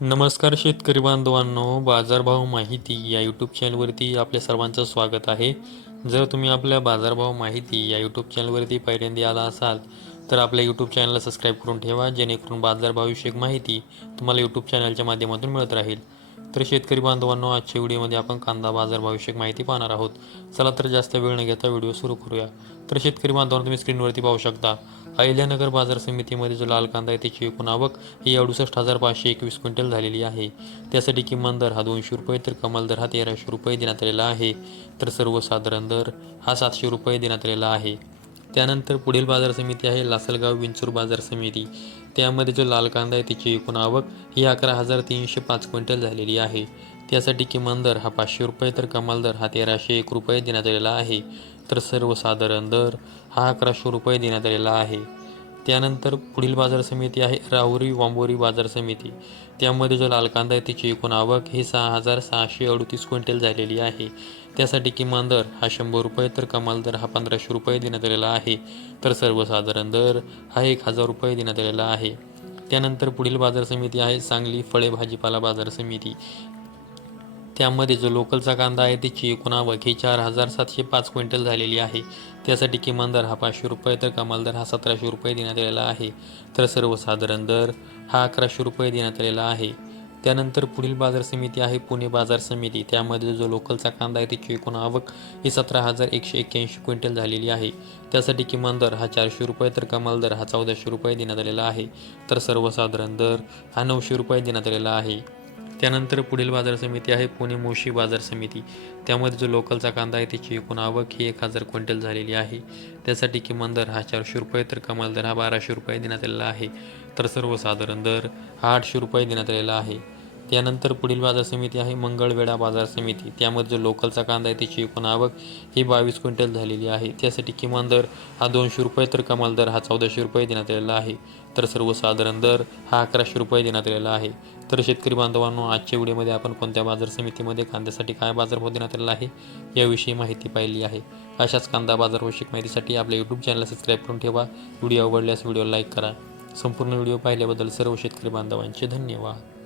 नमस्कार शेतकरी बांधवांनो, बाजारभाव माहिती या यूट्यूब चॅनलवरती आपल्या सर्वांचं स्वागत आहे. जर तुम्ही आपल्या बाजारभाव माहिती या यूट्यूब चॅनलवरती पहिल्यांदा आला असाल तर आपल्या यूट्यूब चॅनलला सबस्क्राईब करून ठेवा, जेणेकरून बाजारभावविषयक माहिती तुम्हाला यूट्यूब चॅनलच्या माध्यमातून मिळत राहील. तर शेतकरी बांधवांनो, आजच्या व्हिडिओमध्ये आपण कांदा बाजारभावविषयक माहिती पाहणार आहोत. चला तर जास्त वेळ न घेता व्हिडिओ सुरू करूया. तर शेतकरी बांधवांनो, तुम्ही स्क्रीनवरती पाहू शकता अहिल्यानगर बाजार समितीमध्ये जो लाल कांदा आहे त्याची एकूण आवक ही 68,521 क्विंटल झालेली आहे. त्यासाठी किमान दर हा 200 रुपये तर कमाल दर हा 1300 रुपये देण्यात आलेला आहे. तर सर्वसाधारण दर हा 700 रुपये देण्यात आलेला आहे. त्यानंतर पुढील बाजार समिती आहे लासलगाव विंचूर बाजार समिती. त्यामध्ये जो लाल कांदा आहे त्याची एकूण आवक ही 11,305 क्विंटल झालेली आहे. त्यासाठी किमान दर हा 500 रुपये तर कमाल दर हा 1,301 रुपये देण्यात आलेला आहे. तर सर्वसाधारण दर हा 1,100 रुपये देण्यात आलेला आहे. त्यानंतर पुढील बाजार समिती आहे राहुरी वांबोरी बाजार समिती. त्यामध्ये जो लाल कांदा आहे त्याची एकूण आवक ही 6,638 क्विंटल झालेली आहे. त्यासाठी किमान दर हा 100 रुपये तर कमाल दर हा 1,500 रुपये देण्यात आलेला आहे. तर सर्वसाधारण दर हा 1,000 रुपये देण्यात आलेला आहे. त्यानंतर पुढील बाजार समिती आहे सांगली फळे भाजीपाला बाजार समिती. त्यामध्ये जो लोकलचा कांदा आहे त्याची एकूण आवक ही 4,705 क्विंटल झालेली आहे. त्यासाठी किमान दर हा 500 रुपये तर कमाल दर हा 1,700 रुपये देण्यात आलेला आहे. तर सर्वसाधारण दर हा 1,100 रुपये देण्यात आलेला आहे. त्यानंतर पुढील बाजार समिती आहे पुणे बाजार समिती. त्यामध्ये जो लोकलचा कांदा आहे त्याची एकूण आवक ही 17,181 क्विंटल झालेली आहे. त्यासाठी किमान दर हा 400 रुपये तर कमाल दर हा 1,400 रुपये देण्यात आलेला आहे. तर सर्वसाधारण दर हा 900 रुपये देण्यात आलेला आहे. त्यानंतर पुढील बाजार समिती आहे पुणे मोशी बाजार समिती. त्यामध्ये जो लोकलचा कांदा आहे त्याची एकूण आवक ही 1,000 क्विंटल झालेली आहे. त्यासाठी किमान दर हा 400 रुपये तर कमाल दर हा 1,200 रुपये देण्यात आलेला आहे. तर सर्वसाधारण दर हा 800 रुपये देण्यात आलेला आहे. त्यानंतर पुढील बाजार समिती आहे मंगळवेढा बाजार समिती. त्यामध्ये जो लोकलचा कांदा आहे त्याची एकूण आवक ही 22 क्विंटल झालेली आहे. त्यासाठी किमान दर हा 200 रुपये तर कमाल दर हा 1,400 रुपये देण्यात आलेला आहे. तर सर्वसाधारण दर हा 1,100 रुपये देण्यात आलेला आहे. तर शेतकरी बांधवांनो, आजच्या व्हिडिओमध्ये आपण कोणत्या बाजार समितीमध्ये कांद्यासाठी काय बाजारभाव देण्यात आलेला आहे याविषयी माहिती पाहिली आहे. अशाच कांदा बाजारभावविषयक माहितीसाठी आपल्या यूट्यूब चॅनलला सबस्क्राईब करून ठेवा. व्हिडिओ आवडल्यास व्हिडिओ लाईक करा. संपूर्ण व्हिडिओ पाहिल्याबद्दल सर्व शेतकरी बांधवांचे धन्यवाद.